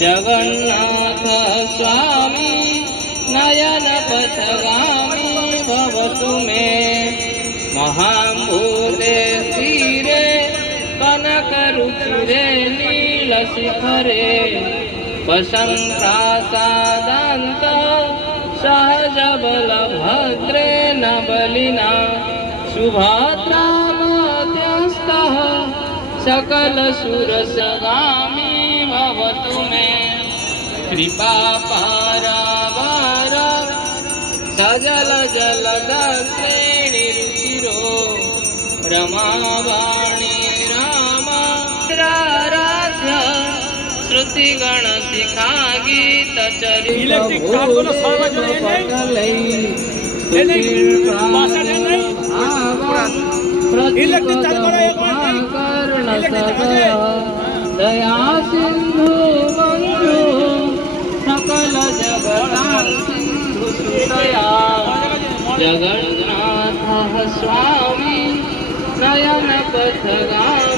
जगन्नाथ स्वामी नयन पथगामी भवतु मे महाम्भूते स्थिरे कनकरुचिरे नीलशिखरे वसन्त्रासादान्त सहजबलभद्रे न बलिना सुभद्रा मध्यस्थः सकलसुरसगामी भवतु मे कृपापारावार सजल जलदश्रेणिरुचिरो रमावाणी रामाराध्य श्रुतिगणशिखा दया सिंधु मंजू सकल जगतां सिंधु सुतया जगन्नाथ स्वामी नयन पथगामी